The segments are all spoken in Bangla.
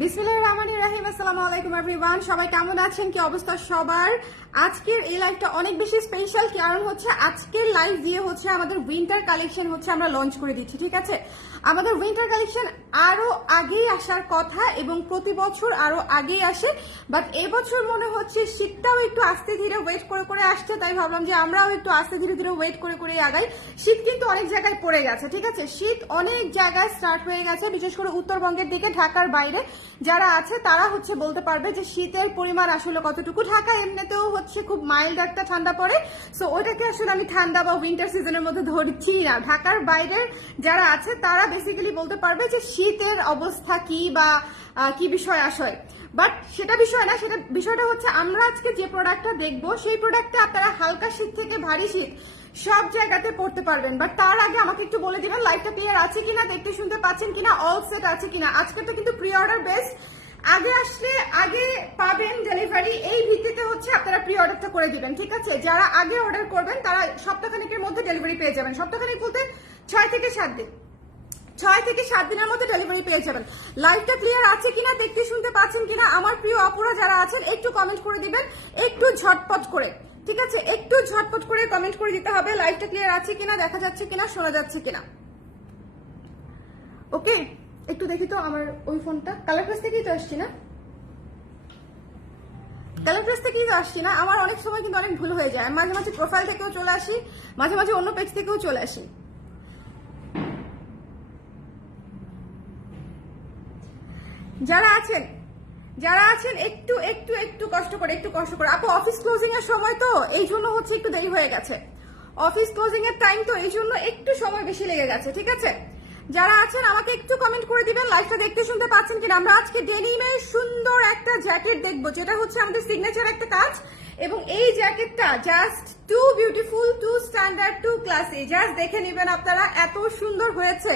বিসমিল্লাহির রহমানির রহিম। আসসালামু আলাইকুম এভরিওয়ান, সবাই কেমন আছেন? কি অবস্থা সবার? আজকের এই লাইভটা অনেক বেশি স্পেশাল, কারণ হচ্ছে আজকের লাইভ দিয়ে হচ্ছে আমাদের উইন্টার কালেকশন হচ্ছে আমরা লঞ্চ করে দিচ্ছি। ঠিক আছে, আমাদের উইন্টার কালেকশন আরো আগেই আসার কথা এবং প্রতি বছর আরো আগেই আসে, বাট এবছর মনে হচ্ছে শীতটাও একটু আস্তে ধীরে ওয়েট করে করে আসছে, তাই ভাবলাম যে আমরাও একটু আস্তে ধীরে ধীরে ওয়েট করে করে আগাই। শীত কিন্তু অনেক জায়গায় পড়ে গেছে, ঠিক আছে, শীত অনেক জায়গায় স্টার্ট হয়ে গেছে, বিশেষ করে উত্তরবঙ্গের দিকে, ঢাকার বাইরে যারা আছে তারা হচ্ছে বলতে পারবে যে শীতের পরিমাণ আসলে কতটুকু। ঢাকা এমনিতেও হচ্ছে খুব মাইল্ড একটা ঠান্ডা পড়ে, সো ওইটাকে আসলে আমি ঠান্ডা বা উইন্টার সিজনের মধ্যে ধরছি না। ঢাকার বাইরের যারা আছে তারা বেসিক্যালি বলতে পারবে যে শীতের অবস্থা কি বা কি বিষয় আসয়, বাট সেটা বিষয় না। সেটা বিষয়টা হচ্ছে আমরা আজকে যে প্রোডাক্টটা দেখবো সেই প্রোডাক্টটা আপনারা হালকা শীত থেকে ভারী শীত সব জায়গাতে পড়তে পারবেন। বাট তার আগে আমাকে একটু বলে দিবেন লাইভটা ক্লিয়ার আছে কিনা, দেখতে শুনতে পাচ্ছেন কিনা, অল সেট আছে কিনা। আজকে তো কিন্তু প্রি অর্ডার বেস্ট, আগে আসলে আগে পাবেন ডেলিভারি, এই ভিত্তিতে হচ্ছে আপনারা প্রি অর্ডারটা করে দিবেন। ঠিক আছে, যারা আগে অর্ডার করবেন তারা সপ্তাহখানেকের মধ্যে ডেলিভারি পেয়ে যাবেন। সপ্তাহখানেক বলতে 6 থেকে 7 দিন, 6 থেকে 7 দিনের মধ্যে ডেলিভারি পেয়ে যাবেন। লাইভটা ক্লিয়ার আছে কিনা, দেখতে শুনতে পাচ্ছেন কিনা, আমার প্রিয় অপরা যারা আছেন একটু কমেন্ট করে দিবেন, একটু ঝটপট করে। ঠিক আছে, একটু ঝটপট করে কমেন্ট করে দিতে হবে লাইভটা ক্লিয়ার আছে কিনা, দেখা যাচ্ছে কিনা, শোনা যাচ্ছে কিনা। ওকে, একটু দেখি তো আমার ওই ফোনটা, কালার প্রেস থেকেই তো আসছি না, কালার প্রেস থেকেই তো আসছি না। আমার অনেক সময় কিন্তু অনেক ভুল হয়ে যায়, মাঝে মাঝে প্রোফাইল থেকেও চলে আসি, মাঝে মাঝে অন্য পেজ থেকেও চলে আসি। যারা আছেন একটু একটু একটু কষ্ট করে, একটু কষ্ট করে। আপু অফিস ক্লোজিং এর সময় তো এই জন্য হচ্ছে একটু দেরি হয়ে গেছে, অফিস ক্লোজিং এর টাইম তো এই জন্য একটু সময় বেশি লেগে গেছে। ঠিক আছে, যারা আছেন আমাকে একটু কমেন্ট করে দিবেন লাইভটা দেখতে শুনতে পাচ্ছেন কিনা। আমরা আজকে ডেনিমের সুন্দর একটা জ্যাকেট দেখবো, যেটা হচ্ছে আমাদের সিগনেচার একটা কাজ, এবং এই জ্যাকেটটা just too beautiful, too standard, too classy. Just দেখে নেবেন আপনারা, এত সুন্দর হয়েছে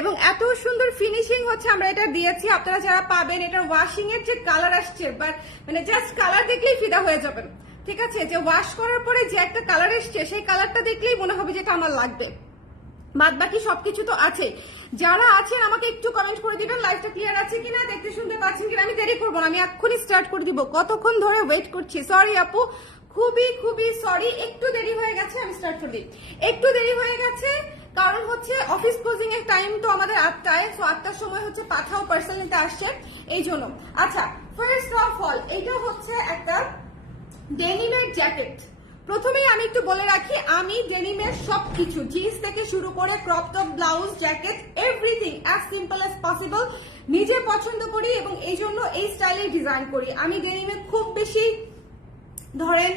এবং এত সুন্দর ফিনিশিং হচ্ছে আমরা এটা দিয়েছি। আপনারা যারা পাবেন, এটা ওয়াশিং এর যে কালার আসছে, বাট মানে জাস্ট কালার দেখলেই ফিদা হয়ে যাবেন। ঠিক আছে, যে ওয়াশ করার পরে যে একটা কালার এসছে সেই কালারটা দেখলেই মনে হবে যেটা আমার লাগবে। বাদ বাকি সবকিছু তো আছে। যারা আছেন আমাকে একটু কমেন্ট করে দিবেন লাইভটা ক্লিয়ার আছে কিনা, দেখতে শুনতে পাচ্ছেন কিনা। আমি দেরি করবো না, আমি এক্ষুনি স্টার্ট করে দিব। কতক্ষণ ধরে ওয়েট করছি, সরি আপু, খুবই খুবই সরি, একটু দেরি হয়ে গেছে। আমি স্টার্ট করে দিই, একটু দেরি হয়ে গেছে কারণ হচ্ছে অফিস ক্লোজিং এর টাইম তো আমাদের 8টায়, সো 8টার সময় হচ্ছে পাঠাও পার্সেল নিতে আসছে, এই জন্য। আচ্ছা, ফার্স্ট অফ অল এইটা হচ্ছে একটা ডেনিমের জ্যাকেট। প্রথমেই আমি একটু বলে রাখি, আমি ডেনিমের সবকিছু জিন্স থেকে শুরু করে crop top, blouse, jacket, everything as simple as possible নিজে পছন্দ করি এবং এই জন্য এই স্টাইলে ডিজাইন করি। আমি ডেনিমে খুব বেশি ধরেন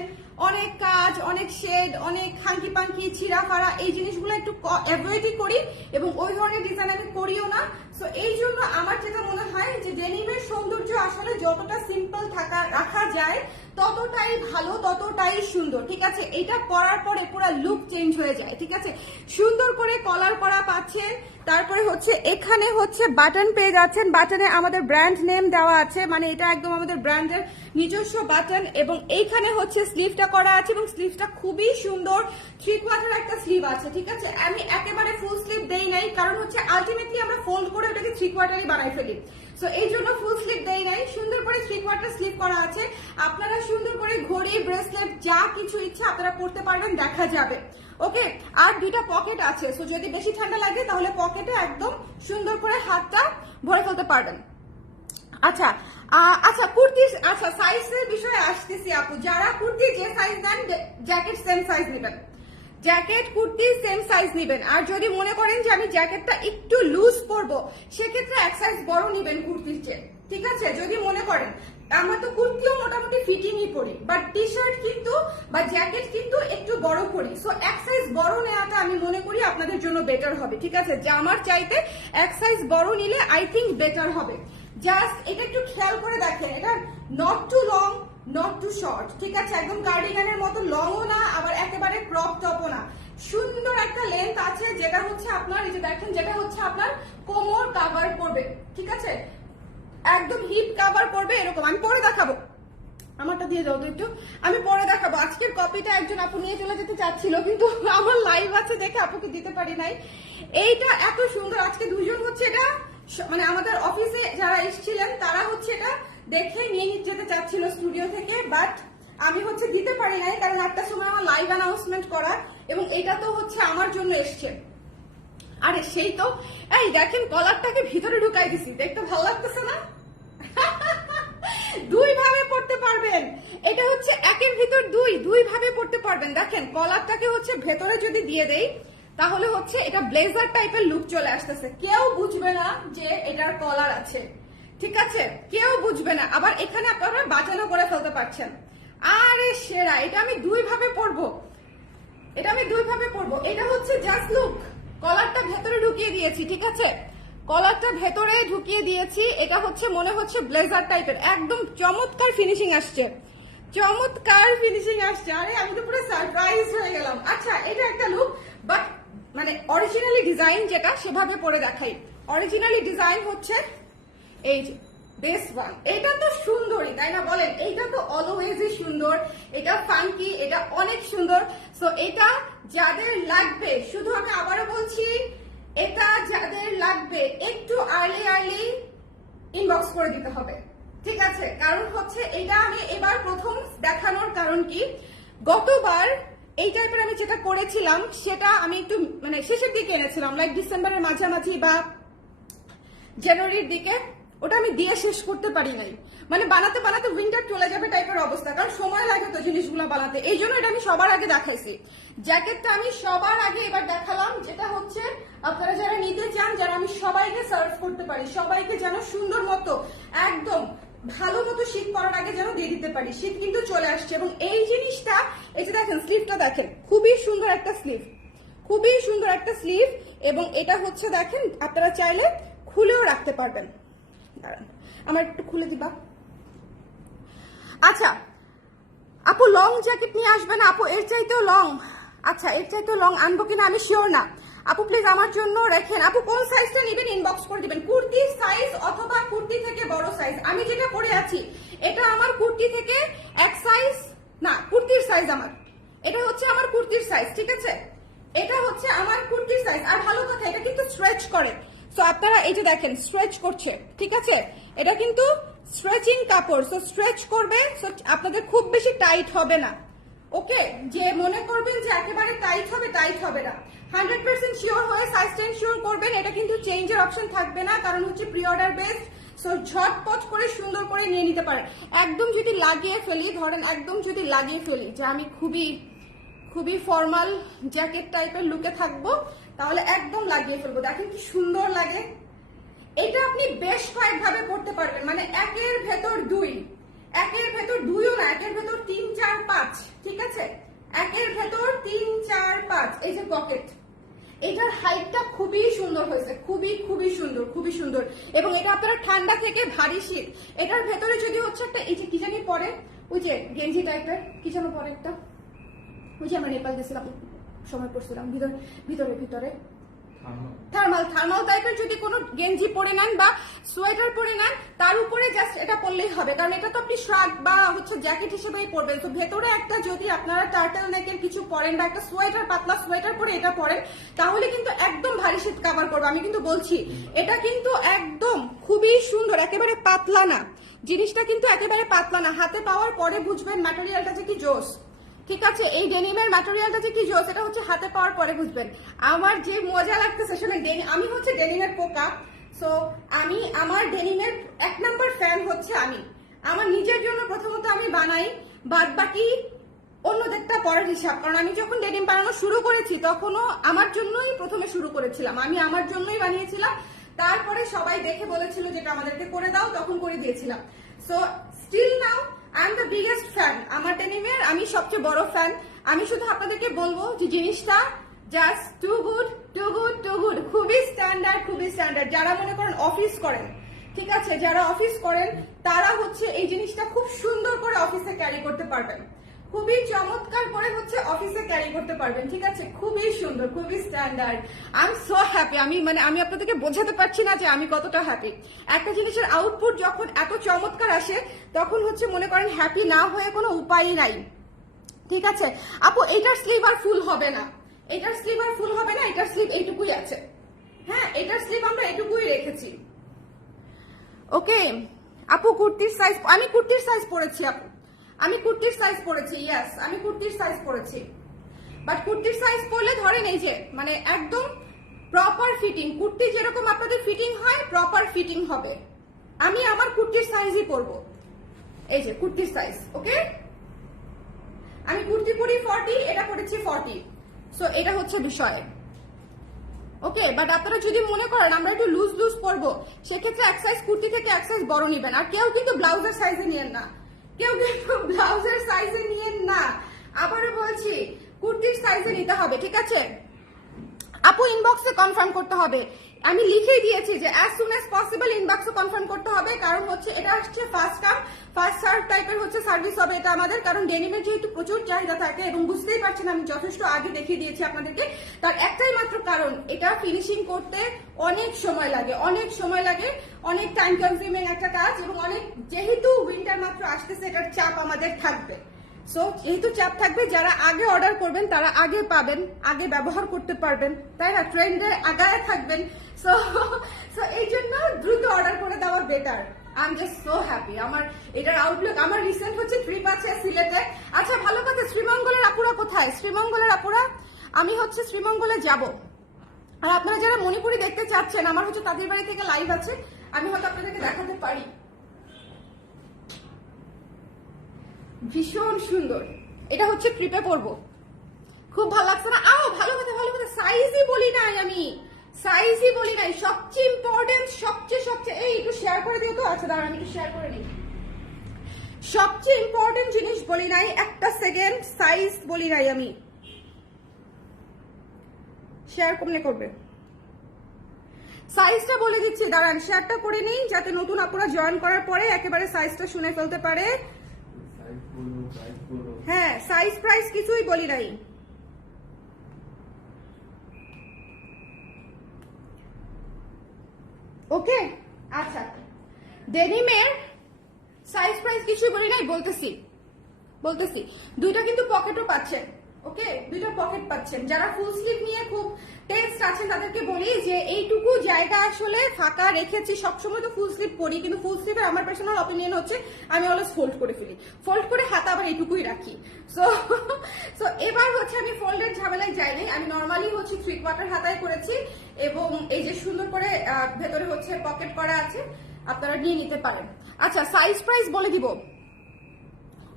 অনেক কাজ, অনেক শেড, অনেক হাঙ্কি পাঙ্কি, ছিঁড়া ফাড়া, এই জিনিসগুলো একটু অ্যাভয়েডই করি এবং ওই ধরনের ডিজাইন আমি করিও না। সো এই জন্য আমার যেটা মনে হয় যে ডেনিমের সৌন্দর্য আসলে যতটা সিম্পল রাখা যায় ততটাই ভালো, ততটাই সুন্দর। ঠিক আছে, এটা পরার পরে পুরো লুক চেঞ্জ হয়ে যায়। ঠিক আছে, সুন্দর করে কলার করা পাচ্ছেন, তারপরে হচ্ছে এখানে হচ্ছে বাটন পেয়ে যাচ্ছেন, বাটনে আমাদের ব্র্যান্ড নেম দেওয়া আছে, মানে এটা একদম আমাদের ব্র্যান্ডের নিজস্ব বাটন, এবং এইখানে হচ্ছে স্লিভটা করা আছে এবং স্লিভটা খুবই সুন্দর, 3/4 একটা স্লিভ আছে। ঠিক আছে, আমি একেবারে ফুল স্লিভ দেই নাই, কারণ হচ্ছে আলটিমেটলি আমরা ফোল্ড করে ওটাকে 3/4 বানাই ফেলি, সো এই জন্য ফুল স্লিভ দেই নাই। সুন্দর করে 3/4 স্লিভ করা আছে। আপনারা সুন্দর করে ঘড়ি, ব্রেসলেট, যা কিছু ইচ্ছা আপনারা পড়তে পারবেন, দেখা যাবে। ওকে, আর 2টা পকেট আছে, সো যদি বেশি ঠান্ডা লাগে তাহলে পকেটে একদম সুন্দর করে হাতটা ভরে ফেলতে পারবেন। আচ্ছা আচ্ছা, কুর্তি, আচ্ছা সাইজের বিষয়ে আসতেছি আপু। যারা কুর্তি যে সাইজ নেন, জ্যাকেট সেম সাইজ নেবেন, জ্যাকেট কুর্তি সেম সাইজ নেবেন। আর যদি মনে করেন যে আমি জ্যাকেটটা একটু লুজ পরবো, সেক্ষেত্রে এক সাইজ বড় নেবেন কুর্তির চেয়ে। ঠিক আছে, যদি মনে করেন, আমরা তো কুর্তিও মোটামুটি ফিটিংই পরি, বাট টি শার্ট কিন্তু বা জ্যাকেট কিন্তু একটু বড় পরি, সো এক সাইজ বড় নেওয়াটা আমি মনে করি আপনাদের জন্য বেটার হবে। ঠিক আছে, জামার চাইতে এক সাইজ বড় নিলে আই থিঙ্ক বেটার হবে। জাস্ট এটা একটু খেয়াল করে দেখেন, এটা not too long, not too short. ঠিক আছে, একদম কার্ডিগানের মতো লংও না, আবার একেবারে ক্রপ টপও না, সুন্দর একটা লেন্থ আছে, যেটা হচ্ছে আপনার, এই যে দেখেন, যেটা হচ্ছে আপনার কোমর কাভার করবে। ঠিক আছে, একদম হিপ কাভার করবে, এরকম। আমি পরে দেখাবো, আমারটা দিয়ে দাও তো একটু, আমি পরে দেখাবো। আজকের কপিটা একজন আপু নিয়ে চলে যেতে চাচ্ছিল, কিন্তু আমার লাইভ আছে দেখে আপুকে দিতে পারি নাই। এইটা এত সুন্দর, আজকে দুজন হচ্ছে এটা মানে আমাদের অফিসে যারা যারা এসেছিলেন তারা হচ্ছে এটা দেখে নিয়ে যেতে চাচ্ছিল স্টুডিও থেকে, বাট আমি হচ্ছে দিতে পারি নাই, কারণ 8টার সময় আমার লাইভ অ্যানাউন্সমেন্ট করা, এবং এটা তো হচ্ছে আমার জন্য এসছে। আরে সেই তো, এই দেখেন কলারটাকে ভিতরে ঢুকাই দিছি, দেখতে ভালো লাগতেছে না? দুই ভাবে পড়তে পারবেন, এটা হচ্ছে একের ভিতর দুই ভাবে পড়তে পারবেন। দেখেন কলারটাকে হচ্ছে ভেতরে যদি দিয়ে দেই তাহলে হচ্ছে এটা ব্লেজার টাইপের লুক চলে আসতেছে, কেউ বুঝবে না যে এটার কলার আছে, ঠিক আছে, কেউ বুঝবে না। আবার এখানে আপনারা বাজানো করে ফেলতে পারছেন। আরে সেরা, এটা আমি দুই ভাবে পরবো, এটা হচ্ছে জাস্ট লুক। কলারটা ভেতরে ঢুকিয়ে দিয়েছি, ঠিক আছে, কলারটা ভেতরে ঢুকিয়ে দিয়েছি। এটা হচ্ছে মনে হচ্ছে ব্লেজার টাইপের, একদম চমৎকার ফিনিশিং আসছে, আরে আমি তো পুরো সারপ্রাইজ হয়ে গেলাম। আচ্ছা, এটা একটা লুক, বাট মানে অরিজিনালি ডিজাইন যেটা সেভাবে পরে দেখাই। অরিজিনালি ডিজাইন হচ্ছে এই যে বেস ওয়ান, এটা তো সুন্দরই তাই না বলেন? এইটা তো অলওয়েজই সুন্দর, এটা ফাঙ্কি, এটা অনেক সুন্দর। সো এটা যাদের লাগবে, শুধু আমি আবারও বলছি, এটা যাদের লাগবে একটু আর্লি ইনবক্স করে দিতে হবে, ঠিক আছে? কারণ হচ্ছে এটা আমি এবার প্রথম দেখানোর কারণ কি, গতবার এই টাইপের আমি যেটা করেছিলাম সেটা আমি একটু মানে শেষের দিকে এনেছিলাম, লাইক ডিসেম্বরের মাঝামাঝি বা জানুয়ারির দিকে, ওটা আমি দিয়ে শেষ করতে পারি নাই, মানে বানাতে বানাতে উইন্টার চলে যাবে টাইপের অবস্থা, কারণ সময় লাগে তো জিনিসগুলো বানাতে। এই জন্য এটা আমি সবার আগে দেখাইছি। জ্যাকেটটা আমি সবার আগে এবার দেখালাম, যেটা হচ্ছে আপনারা যারা নিতে চান, যারা আমি সবাইকে সার্ভ করতে পারি, সবাইকে যেন সুন্দর মতো একদম ভালো মতো শীত পরার আগে যেন দিয়ে দিতে পারি। শীত কিন্তু চলে আসছে, এবং এই জিনিসটা, এই যে দেখেন স্লিভটা দেখেন, খুবই সুন্দর একটা স্লিভ, এবং এটা হচ্ছে দেখেন আপনারা চাইলে খুলেও রাখতে পারবেন। আমার একটু খুলে দিবা। আচ্ছা আপু, লং জ্যাকেট নিয়ে আসবেন আপু, এর চাইতেও লং, আচ্ছা এর চাইতেও লং আনবো কিনা আমি শিওর না আপু, প্লিজ আমার জন্য রেখেন। আপু কোন সাইজটা নেবেন ইনবক্স করে দিবেন, কুর্তির সাইজ অথবা কুর্তি থেকে বড় সাইজ। আমি যেটা পরে আছি এটা আমার কুর্তি থেকে এক সাইজ না, কুর্তির সাইজ আমার, এটা হচ্ছে আমার কুর্তির সাইজ, ঠিক আছে, এটা হচ্ছে আমার কুর্তির সাইজ। আর ভালো কথা, এটা কিন্তু স্ট্রেচ করে, সো আপনারা এই যে দেখেন স্ট্রেচ করছে, ঠিক আছে, এটা কিন্তু স্ট্রেচিং কাপড়, সো স্ট্রেচ করবে, সো আপনাদের খুব বেশি টাইট হবে না। ওকে, যে মনে করবেন যে একেবারে টাইট হবে না, 100% শিওর হয়ে সাইজটা ইনশিওর করবেন। এটা কিন্তু চেঞ্জের অপশন থাকবে না, কারণ হচ্ছে প্রি অর্ডার বেসড, সো ঝটপট করে সুন্দর করে নিয়ে নিতে পারেন। একদম যদি লাগিয়ে ফেলি, ধরেন একদম যদি লাগিয়ে ফেলি যে আমি খুবই ফর্মাল জ্যাকেট টাইপের লুকে থাকবো, তাহলে একদম লাগিয়ে ফেলবো। দেখেন কি সুন্দর লাগে। এটা আপনি বেশ কয়েকভাবে পড়তে পারবেন, মানে একের ভেতর দুইও না, একের ভেতর 3, 4, 5, ঠিক আছে, একের ভেতর 3, 4, 5। এই যে পকেট, এটার হাইটটা খুবই সুন্দর হয়েছে, খুবই সুন্দর, এবং এটা আপনারা ঠান্ডা থেকে ভারী শীত, এটার ভেতরে যদি হচ্ছে একটা এই যে কি জানি পরে, ওই যে গেঞ্জি টাইপের কি যেন পরে একটা, ওই যে আমরা নেপাল গেছিলাম সময় পড়ছিলাম, ভিতরে থার্মাল টাইপের যদি কোনো গেঞ্জি পরে নেন বা সোয়েটার পরে নেন, তার উপরে জাস্ট এটা পরলেই হবে, কারণ এটা তো আপনি শার্ট বা হচ্ছে জ্যাকেট হিসেবেই পরবেন। তো ভেতরে একটা যদি আপনারা টার্টেল নেকের কিছু পরেন বা একটা সোয়েটার, পাতলা সোয়েটার পরে এটা পরেন, তাহলে কিন্তু একদম ভারী শীত কভার করবে। আমি কিন্তু বলছি এটা কিন্তু একদম খুবই সুন্দর, একেবারে পাতলা না, জিনিসটা কিন্তু একেবারে পাতলা না, হাতে পাওয়ার পরে বুঝবেন ম্যাটেরিয়ালটা যে কি জোস, ঠিক আছে, এই ডেনিমের ম্যাটেরিয়ালটা যে কি জোস, এটা হচ্ছে হাতে পাওয়ার পরে বুঝবেন। আমার যে মজা লাগতেছে শুনে, আমি হচ্ছে ডেনিমের পোকা, সো আমি আমার ডেনিমের 1 নাম্বার ফ্যান হচ্ছে আমি। আমার নিজের জন্য প্রথমত আমি বানাই, বাদ বাকি অন্যদেরটা পরের হিসাব, কারণ আমি যখন ডেনিম বানানো শুরু করেছি তখনও আমার জন্যই প্রথমে শুরু করেছিলাম, আমি আমার জন্যই বানিয়েছিলাম, তারপরে সবাই দেখে বলেছিল যেটা আমাদেরকে করে দাও, তখন করে দিয়েছিলাম। So still now I am the biggest fan আমার ডেনিমের, আমি সবচেয়ে বড় ফ্যান। আমি শুধু আপনাদেরকে বলবো যে জিনিসটা জাস্ট টু গুড, খুবই স্ট্যান্ডার্ড। যারা মনে করেন অফিস করেন, ঠিক আছে, যারা অফিস করেন তারা হচ্ছে এই জিনিসটা খুব সুন্দর করে অফিসে ক্যারি করতে পারবেন, খুবই চমৎকার করে হচ্ছে অফিসে ক্যারি করতে পারবেন, ঠিক আছে, খুবই সুন্দর, খুবই standard. I am so happy. আমি আপনাদেরকে বোঝাতে পারছি না যে আমি কতটা হ্যাপি। একটা জিনিসের আউটপুট যখন এত চমৎকার আসে, তখন হচ্ছে মনে করেন হ্যাপি না হয়ে কোনো উপায় নাই, ঠিক আছে। আপু এটার স্লিভ আর ফুল হবে না, এটার স্লিভ এইটুকুই আছে, হ্যাঁ, এটার স্লিভ আমরা এটুকুই রেখেছি। ওকে আপু কুর্তির সাইজ, আমি কুর্তির সাইজ পরেছি আপু, আমি কুর্তির সাইজ পরেছি, ইয়েস আমি কুর্তির সাইজ পরেছি। বাট কুর্তির সাইজ পরলে ধরেন এই যে মানে একদম প্রপার ফিটিং, কুর্তি যেরকম আপনাদের ফিটিং হয় প্রপার ফিটিং হবে। আমি আমার কুর্তির সাইজই পরবো, এই যে কুর্তির সাইজ। ওকে আমি কুর্তি পরি 40, এটা পরেছি 40, সো এটা হচ্ছে বিষয়। ওকে বাট আপনারা যদি মনে করেন আমরা একটু লুজ লুজ পরবো, সেক্ষেত্রে এক সাইজ কুর্তি থেকে এক সাইজ বড় নিবেন। আর কেউ কিন্তু ব্লাউজের সাইজে নিয়েন না, কেউ কিন্তু ব্লাউজের সাইজে নিয়েন না, আবারও বলছি কুর্তির সাইজে নিতে হবে, ঠিক আছে? আপু ইনবক্সে কনফার্ম করতে হবে, আমি লিখেই দিয়েছি যে অ্যাজ সুন অ্যাজ পসিবল ইনবক্সে কনফার্ম করতে হবে, কারণ হচ্ছে এটা হচ্ছে ফার্স্ট কাম ফার্স্ট সার্ভ টাইপের হচ্ছে সার্ভিস হবে এটা আমাদের, কারণ ডেনিমের যেহেতু প্রচুর চাহিদা থাকে এবং বুঝতেই পারছেন আমি যথেষ্ট আগে দেখিয়ে দিয়েছি আপনাদেরকে, তার একটাই মাত্র কারণ এটা ফিনিশিং করতে অনেক সময় লাগে, অনেক সময় লাগে, অনেক টাইম কনজিউমিং একটা কাজ, এবং অনেক যেহেতু উইন্টার মাত্র আসতেছে এটার চাপ আমাদের থাকবে। সো যেহেতু চাপ থাকবে, যারা আগে অর্ডার করবেন তারা আগে পাবেন, আগে ব্যবহার করতে পারবেন, তাই না? ট্রেন্ডে আগায় থাকবেন। সো সো এই জন্য দ্রুত অর্ডার করে দেওয়া better. I am just so happy. আমার এটার আউটলুক, আমার রিসেন্ট হচ্ছে ট্রিপ আছে সিলেটে। আচ্ছা ভালো কথা, শ্রীমঙ্গলের আপুরা কোথায়? শ্রীমঙ্গলের আপুরা, আমি হচ্ছে শ্রীমঙ্গলে যাব। আর আপনারা যারা মণিপুরি দেখতে চাচ্ছেন, আমার হচ্ছে তাদের বাড়ি থেকে লাইভ আছে, আমি হয়তো আপনাদেরকে দেখাতে পারি। ভীষণ সুন্দর, এটা হচ্ছে ট্রিপে পরবো, খুব ভালো লাগছে না? আও ভালো কথা, ভালো কথা, সাইজই বলি নাই আমি, সাইজই বলি নাই, সবচেয়ে ইম্পর্টেন্ট, সবচেয়ে এই একটু শেয়ার করে দিও তো। আচ্ছা দাঁড়ান আমি একটু শেয়ার করে নিই। সবচেয়ে ইম্পর্টেন্ট জিনিস বলি নাই, একটা সেকেন্ড, সাইজ বলি নাই আমি। শেয়ার কমনে করবে, সাইজটা বলে দিচ্ছি, দাঁড়ান শেয়ারটা করে নিই যাতে নতুন আপুরা জয়েন করার পরে একেবারে সাইজটা শুনে ফেলতে পারে। হ্যাঁ সাইজ প্রাইস কিছুই বলি নাই। ওকে আচ্ছা, ডেনিমের সাইজ প্রাইস কিছুই বলি নাই, বলতেছি দুইটা কিন্তু পকেটও পাচ্ছেন। ওকে দুইটা পকেট পাচ্ছেন। যারা ফুল স্লিভ নিয়ে খুব টেস্ট আছেন তাদেরকে বলি যে এইটুকু জায়গা আসলে ফাঁকা রেখেছি, সবসময় তো ফুল স্লিভ পরি, কিন্তু ফুল স্লিভের আমার পার্সোনাল অপিনিয়ন হচ্ছে আমি অলওয়েজ ফোল্ড করে ফেলি, ফোল্ড করে হাতা আবার এইটুকুই রাখি। সো এবার হচ্ছে আমি ফোল্ডের ঝামেলায় যাইনি, আমি নর্মালি হচ্ছে 3 কোয়ার্টার হাতায় করেছি, এবং এই যে সুন্দর করে ভেতরে হচ্ছে পকেট করা আছে, আপনারা নিয়ে নিতে পারেন। আচ্ছা সাইজ প্রাইস বলে দিব।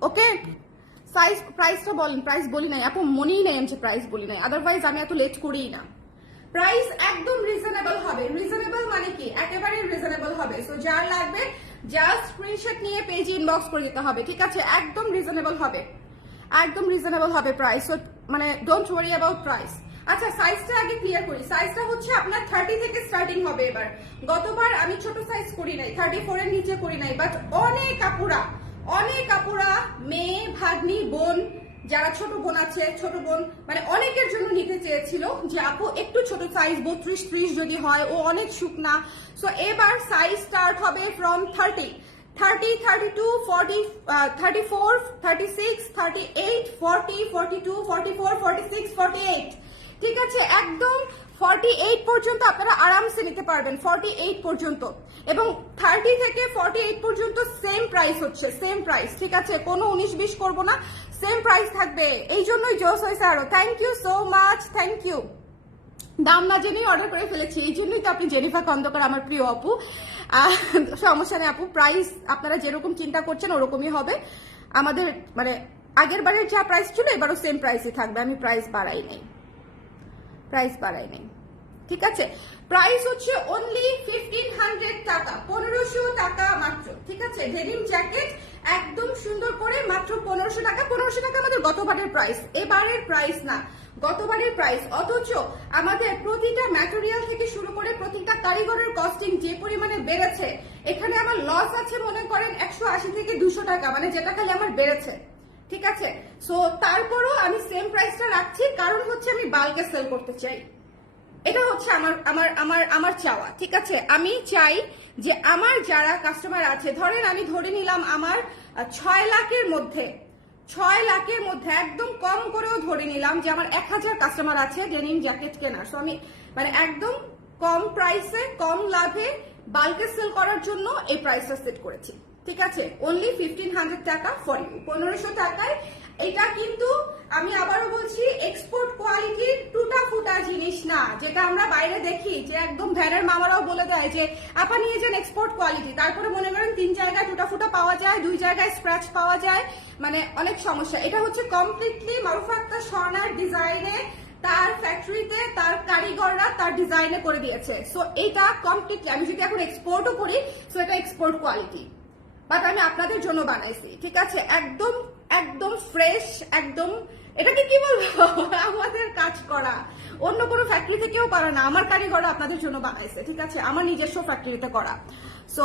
ওকে সাইজ প্রাইসটা বলেন, প্রাইস বলি নাই আপু, মনেই নেই আমি প্রাইস বলি নাই, আদারওয়াইজ আমি এত লেট করিই না। প্রাইস একদম রিজনেবল হবে, রিজনেবল মানে কি একেবারে রিজনেবল হবে। সো যার লাগবে জাস্ট স্ক্রিনশট নিয়ে পেজে ইনবক্স করে দিতে হবে, ঠিক আছে? একদম রিজনেবল হবে, একদম রিজনেবল হবে প্রাইস, সো মানে ডোন্ট ওয়ারি অ্যাবাউট প্রাইস। আচ্ছা সাইজটা আগে ক্লিয়ার করি, সাইজটা হচ্ছে আপনার 30 থেকে স্টার্টিং হবে এবার। গতবার আমি ছোট সাইজ করি নাই, 34 এর নিচে করি নাই, বাট অনেক আপুরা মেয়ে ভাগ্নি বোন, যারা ছোট বোন আছে, ছোট বোন মানে অনেকের জন্য নিতে চেয়েছিল যে আপু একটু ছোট সাইজ 32-30 যদি হয়, ও অনেক শুকনা। সো এবার সাইজ স্টার্ট হবে ফ্রম 30, 32, 40, 34, 36, 38, 40, 42, 44, 46, 48, ঠিক আছে? একদম 48 পর্যন্ত আপনারা আরামসে নিতে পারবেন, 48 পর্যন্ত, এবং 30 থেকে 48 পর্যন্ত সেম প্রাইস হচ্ছে, সেম প্রাইস, ঠিক আছে? কোনো 19-20 করবো না, সেম প্রাইস থাকবে। এই জন্যই জোস হয়েছে আরো। Thank you so much, thank you. দাম না জেনেই অর্ডার করে ফেলেছি, এই জন্যই তো আপনি জেনিফা খন্দকার আমার প্রিয় আপু। সমস্যা নেই আপু, প্রাইস আপনারা যেরকম চিন্তা করছেন ওরকমই হবে। আমাদের মানে আগের বারের যা প্রাইস ছিল এবারও সেম প্রাইসই থাকবে, আমি প্রাইস বাড়াই নেই, ঠিক আছে? প্রাইস হচ্ছে অনলি 1500 টাকা, 1500 টাকা মাত্র, ঠিক আছে? ডেনিম জ্যাকেট একদম সুন্দর করে মাত্র 1500 টাকা। 1500 টাকা আমাদের গতবারের প্রাইস, এবারের প্রাইস না, গতবারের প্রাইস। অথচ আমাদের প্রতিটা ম্যাটেরিয়াল থেকে শুরু করে প্রতিটা কারিগরের কস্টিং যে পরিমাণে বেড়েছে, এখানে আমার লস আছে মনে করেন 180 থেকে 200 টাকা, মানে যেটা খালি আমার বেড়েছে, ঠিক আছে? সো তারপরও আমি সেম প্রাইসটা রাখছি, কারণ হচ্ছে আমি বাল্কে সেল করতে চাই, এটা হচ্ছে আমার আমার আমার আমার চাওয়া, ঠিক আছে? আমি চাই যে আমার যারা কাস্টমার আছে, ধরেন আমি ধরে নিলাম আমার 6 লাখের মধ্যে, 6 লাখের মধ্যে একদম কম করেও ধরে নিলাম যে আমার 1000 কাস্টমার আছে ডেনিম জ্যাকেট কেনার। সো আমি মানে একদম কম প্রাইসে কম লাভে বাল্কে সেল করার জন্য এই প্রাইসটা সেট করেছি, ঠিক আছে? অনলি 1500 টাকা ফর ইউ, 1500 টাকায়। এটা কিন্তু আমি আবারও বলছি এক্সপোর্ট কোয়ালিটির টুটা ফুটা জিনিস না, যেটা আমরা বাইরে দেখি যে একদম ভ্যানের মামারাও বলে দেয় যে আপা নিয়ে যান এক্সপোর্ট কোয়ালিটি, তারপরে মনে করেন 3 জায়গায় টুটা ফুটা পাওয়া যায়, 2 জায়গায় স্ক্র্যাচ পাওয়া যায়, মানে অনেক সমস্যা। এটা হচ্ছে কমপ্লিটলি মারুফা আক্তার স্বর্ণার ডিজাইনে, তার ফ্যাক্টরিতে তার কারিগররা তার ডিজাইনে করে দিয়েছে। সো এটা কমপ্লিটলি, আমি যদি এখন এক্সপোর্টও করি, সো এটা এক্সপোর্ট কোয়ালিটি, বাট আমি আপনাদের জন্য বানাইছি, ঠিক আছে? একদম একদম ফ্রেশ, একদম এটাকে কি বলবো, আমাদের কাজ করা, অন্য কোনো ফ্যাক্টরি থেকেও পারে না, আমার কারিগররা আপনাদের জন্য বানাইছে, ঠিক আছে? আমার নিজস্ব ফ্যাক্টরিতে করা। সো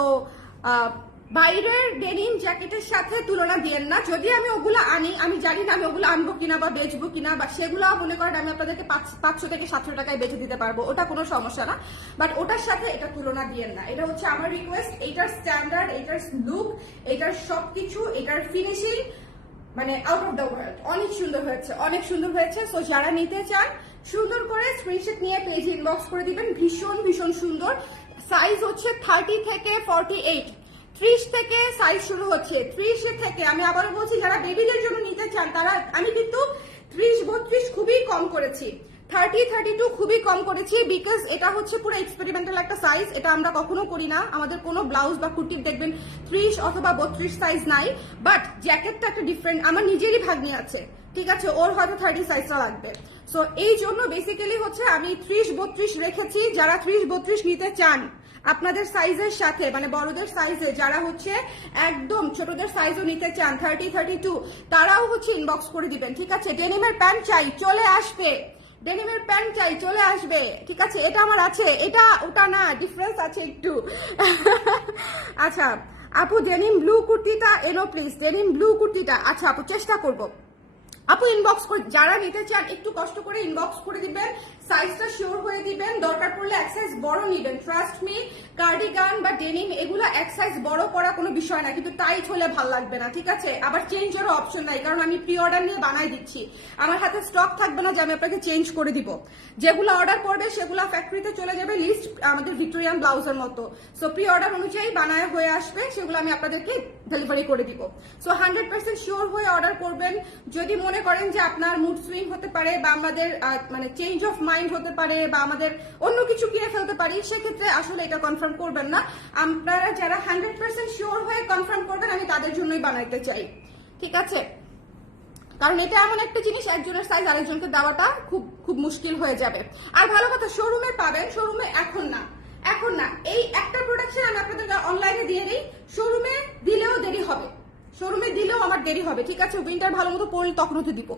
বাইরের ডেনিম জ্যাকেটের সাথে তুলনা দিয়েন না। যদি আমি ওগুলো আনি, আমি জানি না আমি ওগুলো আনবো কিনা বা বেচবো কিনা, বা সেগুলো মনে করেন আমি আপনাদেরকে 500 থেকে 700 টাকায় বেচে দিতে পারবো, ওটা কোনো সমস্যা না, বাট ওটার সাথে এটা তুলনা দিয়েন না। এটা হচ্ছে আমার রিকোয়েস্ট। এইটার স্ট্যান্ডার্ড, এইটার লুক, এইটার সবকিছু, এটার ফিনিশিং মানে আউট অফ দ্য ওয়ার্ল্ড, অনেক সুন্দর হয়েছে, অনেক সুন্দর হয়েছে। সো যারা নিতে চান সুন্দর করে স্ক্রিনশট নিয়ে পেজে ইনবক্স করে দিবেন। ভীষণ ভীষণ সুন্দর। সাইজ হচ্ছে 30 থেকে 48, 30 থেকে সাইজ শুরু হচ্ছে। 30 থেকে, আমি আবারও বলছি যারা বেবিদের জন্য নিতে চান তারা, আমি কিন্তু 30-32 খুবই কম করেছি, 30-32 খুবই কম করেছি, বিকজ এটা হচ্ছে পুরো এক্সপেরিমেন্টাল একটা সাইজ, এটা আমরা কখনো করি না। আমাদের কোনো ব্লাউজ বা কুর্তির দেখবেন 30 অথবা 32 সাইজ নাই, বাট জ্যাকেটটা একটা ডিফারেন্ট, আমার নিজেরই ভাগ্নি আছে, ঠিক আছে? ওর হয়তো 30 সাইজটা লাগবে। সো এই জন্য বেসিক্যালি হচ্ছে আমি 30-32 রেখেছি। যারা 30-32 নিতে চান আপনাদের সাইজের সাথে, মানে বড়দের সাইজে, যারা হচ্ছে একদম ছোটদের সাইজও নিতে চান 30-32, তারাও হচ্ছে ইনবক্স করে দিবেন, ঠিক আছে? ডেনিমের প্যান্ট চাই, চলে আসবে, ডেনিমের প্যান্ট চাই, চলে আসবে, ঠিক আছে? এটা আমার আছে, এটা ওটা না, ডিফারেন্স আছে একটু। আচ্ছা আপু, ডেনিম ব্লু কুর্তিটা এনো প্লিজ, ডেনিম ব্লু কুর্তিটা। আচ্ছা আপু, চেষ্টা করবো। আপু ইনবক্স করে, যারা নিতে চান একটু কষ্ট করে ইনবক্স করে দিবেন, সাইজটা শিওর হয়ে দিবেন, দরকার পড়লে এক সাইজ বড় নিবেন। ট্রাস্ট মি, কার্ডিগান বা ডেনিম এগুলো এক সাইজ বড় করা কোনো বিষয় না, কিন্তু টাইট হলে ভাল লাগবে না, ঠিক আছে? আবার চেঞ্জেরও অপশন নাই, কারণ আমি প্রি অর্ডার নিয়ে বানাই দিচ্ছি, আমার হাতে স্টক থাকবে না যে আমি আপনাকে চেঞ্জ করে দিব। যেগুলো অর্ডার করবে সেগুলো ফ্যাক্টরিতে চলে যাবে, লিস্ট আমাদের ভিক্টোরিয়ান ব্লাউজের মতো। সো প্রি অর্ডার অনুযায়ী বানায় হয়ে আসবে, সেগুলো আমি আপনাদেরকে ডেলিভারি করে দিব। সো 100% শিওর হয়ে অর্ডার করবেন। যদি মনে করেন যে আপনার মুড সুইং হতে পারে, বা আমাদের মানে চেঞ্জ অফ মাইন্ড হতে পারে, বা আমাদের অন্য কিছু কিনে ফেলতে পারি, সেক্ষেত্রে আসলে এটা কনফার্ম করবেন না। আপনারা যারা 100% শিওর হয়ে কনফার্ম করবেন, আমি তাদের জন্যই বানাইতে চাই, ঠিক আছে? কারণ এটা এমন একটা জিনিস, একজনের সাইজ আরেকজনকে দেওয়াটা খুব খুব মুশকিল হয়ে যাবে। আর ভালো কথা, শোরুমে পাবেন, শোরুমে এখন না, এখন না। এই একটা প্রোডাকশন আমি আপনাদের অনলাইনে দিয়ে দিই, শোরুমে দিলেও দেরি হবে, শোরুমে দিলেও আমার দেরি হবে, ঠিক আছে? উইন্টার ভালো মতো পড়লে তখনও তো দিব,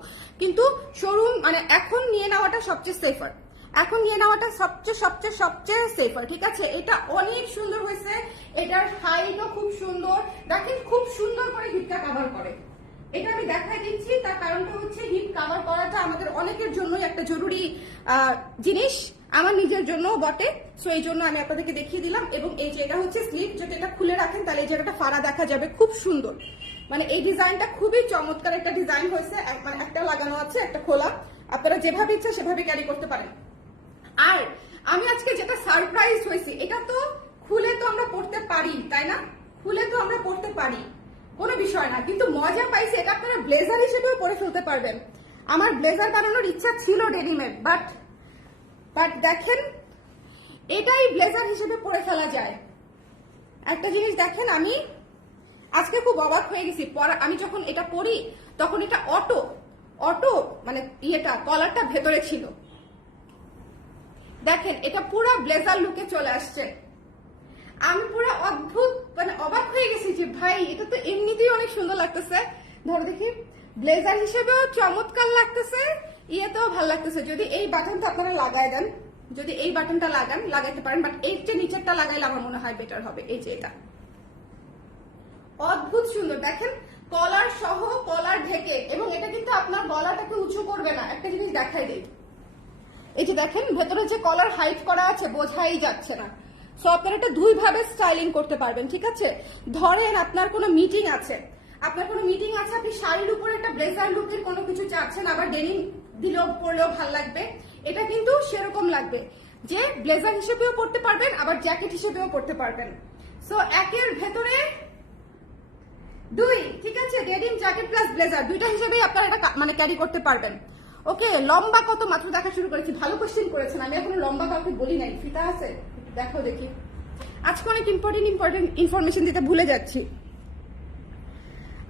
কিন্তু শোরুম মানে এখন নিয়ে নেওয়াটা সবচেয়ে সেফার, এখন নিয়ে নেওয়াটা সবচেয়ে সবচেয়ে সবচেয়ে সেফার, ঠিক আছে? এটা অনেক সুন্দর হয়েছে, এটার হাইটও খুব সুন্দর, দেখেন খুব সুন্দর করে হিপটা কভার করে। এটা আমি দেখাই দিচ্ছি, তার কারণটা হচ্ছে হিপ কভার করাটা আমাদের অনেকের জন্যই একটা জরুরি জিনিস, আমার নিজের জন্য বটে। সো এই জন্য আমি আপনাদেরকে দেখিয়ে দিলাম। এবং এই যে এটা হচ্ছে স্লিপ, যদি এটা খুলে রাখেন তাহলে এই জায়গাটা ফাড়া দেখা যাবে, খুব সুন্দর। মানে এই ডিজাইনটা খুবই চমৎকার একটা ডিজাইন হয়েছে, মানে একটা লাগানো আছে, একটা খোলা, আপনারা যেভাবে ইচ্ছা সেভাবে ক্যারি করতে পারেন। আর আমি আজকে যেটা সারপ্রাইজ হয়েছি, এটা তো খুলে তো আমরা পড়তে পারি, তাই না? খুলে তো আমরা পড়তে পারি, কোনো বিষয় না, কিন্তু মজা পাইছি এটা আপনারা ব্লেজার হিসেবেও পরে ফেলতে পারবেন। আমার ব্লেজার বানানোর ইচ্ছা ছিল ডেনিমের, বাট দেখেন এটাই ব্লেজার হিসেবে পরে ফেলা যায়। একটা জিনিস দেখেন, আমি আজকে খুব অবাক হয়ে গেছি, আমি যখন এটা পরি তখন এটা অটো মানে ইয়েটা কলারটা ভেতরে ছিল, দেখেন এটা পুরো ব্লেজার লুকে চলে আসছে। আমি পুরো অদ্ভুত মানে অবাক হয়ে গেছি যে ভাই এটা তো এমনিতেই অনেক সুন্দর লাগতেছে, ধরো দেখি, ব্লেজার হিসেবেও চমৎকার লাগতেছে, ইয়েতেও ভালো লাগতেছে। যদি এই বাটনটা আপনারা লাগাই দেন, যদি এই বাটনটা লাগাইতে পারেন, বাট এই যে নিচেরটা লাগাইলে আমার মনে হয় বেটার হবে। এই যে এটা অদ্ভুত সুন্দর, দেখেন কলার সহ, কলার ঢেকে, এবং এটা কিন্তু আপনার গলাটাকে উঁচু করবে না। একটা জিনিস দেখাই দিই, এই যে দেখেন ভেতরে যে কলার হাইট করা আছে বোঝাই যাচ্ছে না। সো আপনারা এটা দুই ভাবে স্টাইলিং করতে পারবেন, ঠিক আছে? ধরেন আপনার কোনো মিটিং আছে, আপনি শাড়ির উপরে একটা ব্লেজার লুকের কোনো কিছু চাচ্ছেন, আবার ডেনিম দিলেও পরলেও ভালো লাগবে, এটা কিন্তু সেরকম লাগবে। যে ব্লেজার হিসেবেও পড়তে পারবেন, আবার জ্যাকেট হিসেবেও পড়তে পারবেন। সো একের ভেতরে দুই, ঠিক আছে, ডেনিম জ্যাকেট প্লাস ব্লেজার দুইটা হিসেবেই আপনারা এটা মানে ক্যারি করতে পারবেন। ওকে, লম্বা কত মাত্র দেখা শুরু করেছি। ভালো কোশ্চেন করেছেন, আমি এখনো লম্বা কাউকে বলি নাই। ফিতা আছে, দেখো দেখি। আজকে অনেক ইম্পর্টেন্ট ইনফরমেশন দিতে ভুলে যাচ্ছি।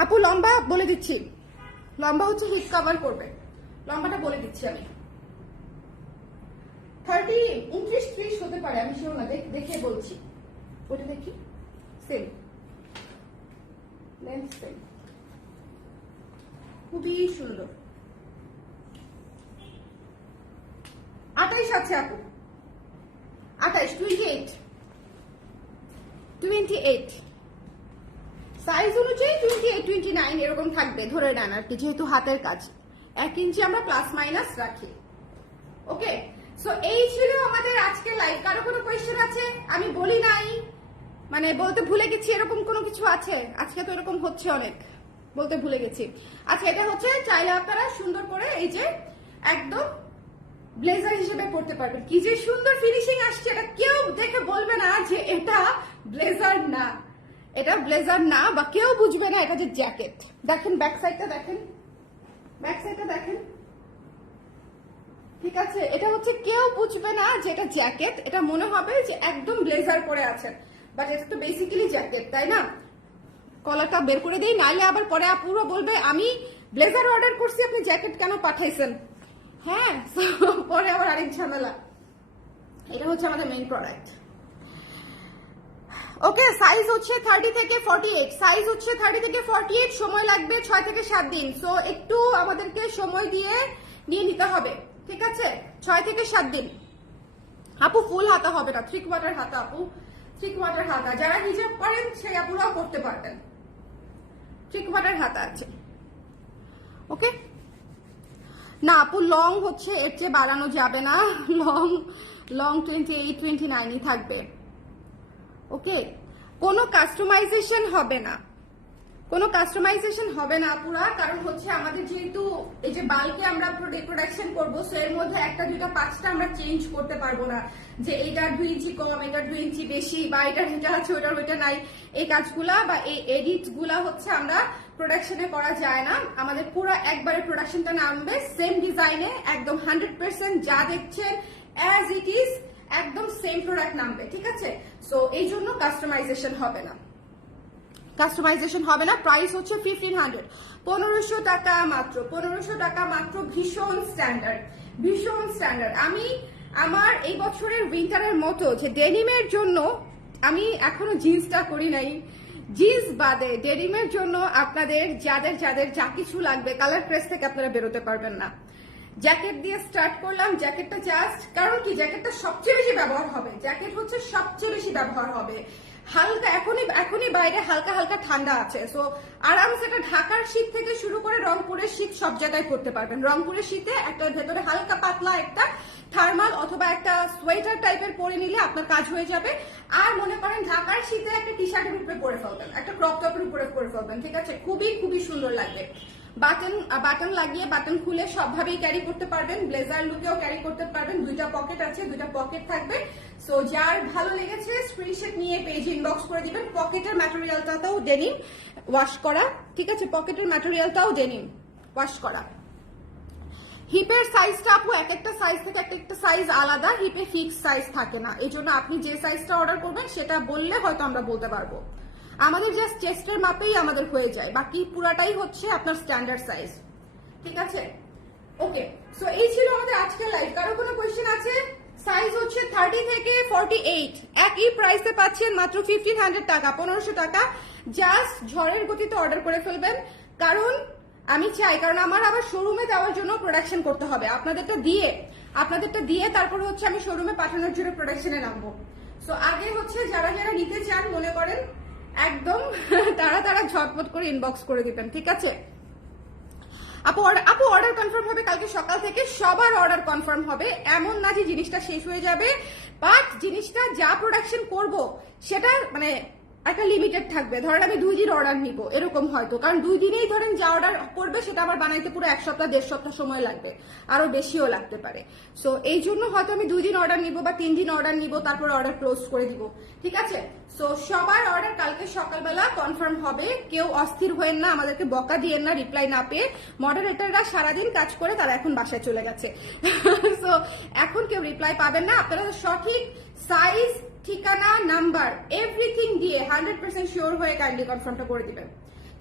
আপু লম্বা বলে দিচ্ছি, লম্বা হচ্ছে হিপ কভার করবে, লম্বাটা বলে দিচ্ছি আমি। 30, 29, 30 হতে পারে, আমি শিওর না, দেখে বলছি। ওটা দেখি, সেম লেন্থ সেম, খুবই সুন্দর। 28 আছে আপু, 28, 28, 28 সাইজ অনুযায়ী 28, 29 এরকম থাকবে ধরে নেন আর কি, যেহেতু হাতের কাজ 1 ইঞ্চি আমরা প্লাস মাইনাস রাখি। ওকে, সো এই ছিল আমাদের আজকের লাইভ। কারো কোনো কোয়েশ্চেন আছে? আমি বলি নাই, মানে বলতে ভুলে গেছি এরকম কোনো কিছু আছে? আজকে তো এরকম হচ্ছে অনেক, বলতে ভুলে গেছি। আচ্ছা, এটা হচ্ছে চাইলে আপনারা সুন্দর করে এই যে একদম ব্লেজার হিসেবে পড়তে পারবেন। কি যে সুন্দর ফিনিশিং আসছে, এটা কেউ দেখে বলবে না যে এটা ব্লেজার না, এটা ব্লেজার না, বা কেউ বুঝবে না এটা যে জ্যাকেট। দেখেন ব্যাক সাইডটা, দেখেন ব্যাক সাইডটা দেখেন, ঠিক আছে, এটা হচ্ছে কেউ বুঝবে না যে এটা জ্যাকেট, এটা মনে হবে যে একদম ব্লেজার পরে আছেন, বাট এটা তো বেসিক্যালি জ্যাকেট, তাই না? কলারটা বের করে দিই, নাহলে আবার পরে আপুরা বলবে আমি ব্লেজার অর্ডার করছি, আপনি জ্যাকেট কেন পাঠাইছেন? হ্যাঁ, পরে আবার আরেক ঝামেলা। এটা হচ্ছে আমাদের মেইন প্রোডাক্ট। ওকে, সাইজ হচ্ছে 30 থেকে 48, সাইজ হচ্ছে 30 থেকে 48, সময় লাগবে 6 থেকে 7 দিন। সো একটু আমাদেরকে সময় দিয়ে নিয়ে নিতে হবে, ঠিক আছে? 6 থেকে 7 দিন। আপু ফুল হাতা হবে না, 3 কোয়ার্টার হাতা আপু, 3 কোয়ার্টার হাতা। যারা হিজাব করেন সেই আপুরাও করতে পারবেন, 3 কোয়ার্টার হাতা আছে। ওকে, না আপু লং হচ্ছে এর চেয়ে বাড়ানো যাবে না, লং 28, 29ই থাকবে। ওকে, কোনো কাস্টমাইজেশন হবে না, কোনো কাস্টমাইজেশন হবে না আপুরা, কারণ হচ্ছে আমাদের যেহেতু এই যে বাল্কে আমরা প্রোডাকশন করবো, সো এর মধ্যে একটা দুইটা 5টা আমরা চেঞ্জ করতে পারবো না, যে এটার 2 ইঞ্চি কম, এটার 2 ইঞ্চি বেশি, বা এটার এটা আছে ওটার ওইটা নাই। এই কাজগুলা বা এই এডিট গুলা হচ্ছে আমরা প্রোডাকশনে করা যায় না। আমাদের পুরো একবারে প্রোডাকশনটা নামবে সেম ডিজাইনে, একদম 100% যা দেখছেন অ্যাজ ইট ইজ, একদম সেম প্রোডাক্ট নামবে, ঠিক আছে? সো এই জন্য কাস্টমাইজেশন হবে না, কাস্টমাইজেশন হবে না। প্রাইস হচ্ছে 1500, 1500 টাকা মাত্র, 1500 টাকা মাত্র। ভীষণ স্ট্যান্ডার্ড, ভীষণ স্ট্যান্ডার্ড। আমি আমার এই বছরের উইন্টারের মতো যে ডেনিমের জন্য আমি এখনো জিন্সটা করি নাই, জিন্স বাদে ডেনিমের জন্য আপনাদের যাদের যাদের যা কিছু লাগবে, কালার প্রেস থেকে আপনারা বেরোতে পারবেন না। জ্যাকেট দিয়ে স্টার্ট করলাম, জ্যাকেটটা জাস্ট, কারণ কি জ্যাকেটটা সবচেয়ে বেশি ব্যবহার হবে, জ্যাকেট হচ্ছে সবচেয়ে বেশি ব্যবহার হবে। হালকা এখনই বাইরে হালকা হালকা ঠান্ডা আছে, সো আরামসে এটা ঢাকার শীত থেকে শুরু করে রংপুরের শীত সব জায়গায় করতে পারবেন। রংপুরের শীতে একটা ভেতরে হালকা পাতলা একটা থার্মাল অথবা একটা সোয়েটার টাইপের পরে নিলে আপনার কাজ হয়ে যাবে। আর মনে করেন ঢাকার শীতে একটা টি শার্টের উপরে পরে ফেলবেন, একটা ক্রপ টপের উপরে পরে ফেলবেন, ঠিক আছে? খুবই খুবই সুন্দর লাগবে। বাটন লাগিয়ে বাটন খুলে সবভাবেই ক্যারি করতে পারবেন, ব্লেজার লুকেও ক্যারি করতে পারবেন। 2টা পকেট আছে, 2টা পকেট থাকবে। সো যার ভালো লেগেছে স্ক্রিনশট নিয়ে পেজে ইনবক্স করে দিবেন। পকেটের ম্যাটেরিয়ালটাও ডেনিম ওয়াশ করা, ঠিক আছে? পকেটের ম্যাটেরিয়ালটাও ডেনিম ওয়াশ করা। হিপের সাইজটা আপু এক একটা সাইজ থেকে এক একটা সাইজ আলাদা, হিপে ফিক্স সাইজ থাকে না, এই জন্য আপনি যে সাইজটা অর্ডার করবেন সেটা বললে হয়তো আমরা বলতে পারবো। আমাদের জাস্ট চেস্টের মাপেই আমাদের হয়ে যায়, বাকি পুরাটাই হচ্ছে আপনার স্ট্যান্ডার্ড সাইজ, ঠিক আছে? ওকে, সো এই ছিল আমাদের আজকের লাইভ। কারো কোনো কোয়েশ্চেন আছে? সাইজ হচ্ছে 30 থেকে 48, একই প্রাইসে পাচ্ছেন মাত্র 1500 টাকা, 1500 টাকা। জাস্ট ঝড়ের গতিতে অর্ডার করে ফেলবেন, কারণ আমি চাই, কারণ আমার আবার শোরুমে দেওয়ার জন্য প্রোডাকশন করতে হবে। আপনাদেরটা দিয়ে তারপর হচ্ছে আমি শোরুমে পাঠানোর জন্য প্রোডাকশনে নামবো। সো আগে হচ্ছে যারা যারা নিতে চান মনে করেন একদম তারা ঝটপট করে ইনবক্স করে দিবেন, ঠিক আছে? আপু অর্ডার কনফার্ম হবে কালকে সকাল থেকে, সবার অর্ডার কনফার্ম হবে। এমন না যে জিনিসটা শেষ হয়ে যাবে, বাট জিনিসটা যা প্রোডাকশন করব সেটা মানে একটা লিমিটেড থাকবে। ধরেন আমি 2 দিন অর্ডার নিব, এরকম হয়তো, কারণ 2 দিনেই ধরেন যা অর্ডার করবে সেটা আমার বানাইতে পুরো 1 সপ্তাহ 1.5 সপ্তাহ সময় লাগবে, আরো বেশিও লাগতে পারে। সো এই জন্য হয়তো আমি 2 দিন অর্ডার নিব বা 3 দিন অর্ডার নিব, তারপর অর্ডার ক্লোজ করে দিব, ঠিক আছে? সো সবার অর্ডার কালকে সকালবেলা কনফার্ম হবে। কেউ অস্থির হয়েন না, আমাদেরকে বকা দিয়েন না রিপ্লাই না পেয়ে। মডারেটররা সারাদিন কাজ করে তারা এখন বাসায় চলে গেছে। সো এখন কেউ রিপ্লাই পাবেন না। আপনারা সঠিক সাইজ, ঠিকানা, নাম্বার এভরিথিং দিয়ে 100% শিওর হয়ে কাইন্ডলি কনফার্মটা করে দিবেন,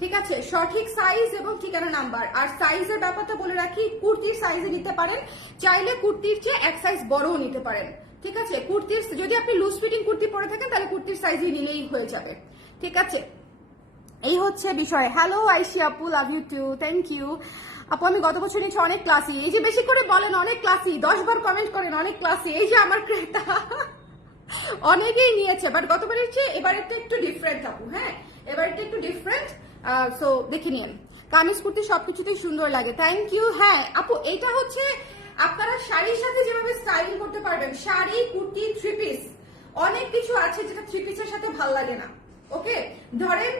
ঠিক আছে? সঠিক সাইজ এবং ঠিকানা, নাম্বার। আর সাইজের ব্যাপারটা বলে রাখি, কুর্তির সাইজে নিতে পারেন, চাইলে কুর্তির চেয়ে 1 সাইজ বড়ও নিতে পারেন, ঠিক আছে? কুর্তির যদি আপনি লুজ ফিটিং কুর্তি পরে থাকেন তাহলে কুর্তির সাইজে নিলেই হয়ে যাবে, ঠিক আছে? এই হচ্ছে বিষয়। হ্যালো আইসি আপু, love you too, thank you আপু। আমি গত বছর নিয়েছি, অনেক ক্লাসি। এই যে বেশি করে বলেন অনেক ক্লাসি, 10 বার কমেন্ট করেন অনেক ক্লাসি। এই যে আমার ক্রেতা অনেকেই নিয়েছে, বাট গতবারের চেয়ে এবারেরটা একটু ডিফারেন্ট আপু। হ্যাঁ, এবারেরটা একটু ডিফারেন্ট। সো দেখে নিন। কামিজ কুর্তি সবকিছুতেই সুন্দর লাগে, থ্যাংক ইউ। হ্যাঁ আপু, এটা হচ্ছে আপনারা শাড়ির সাথে যেভাবে স্টাইলিং করতে পারবেন, শাড়ি, কুর্তি, 3 পিস, অনেক কিছু আছে যেটা 3 পিসের সাথে ভাল লাগে না। ওকে, ধরেন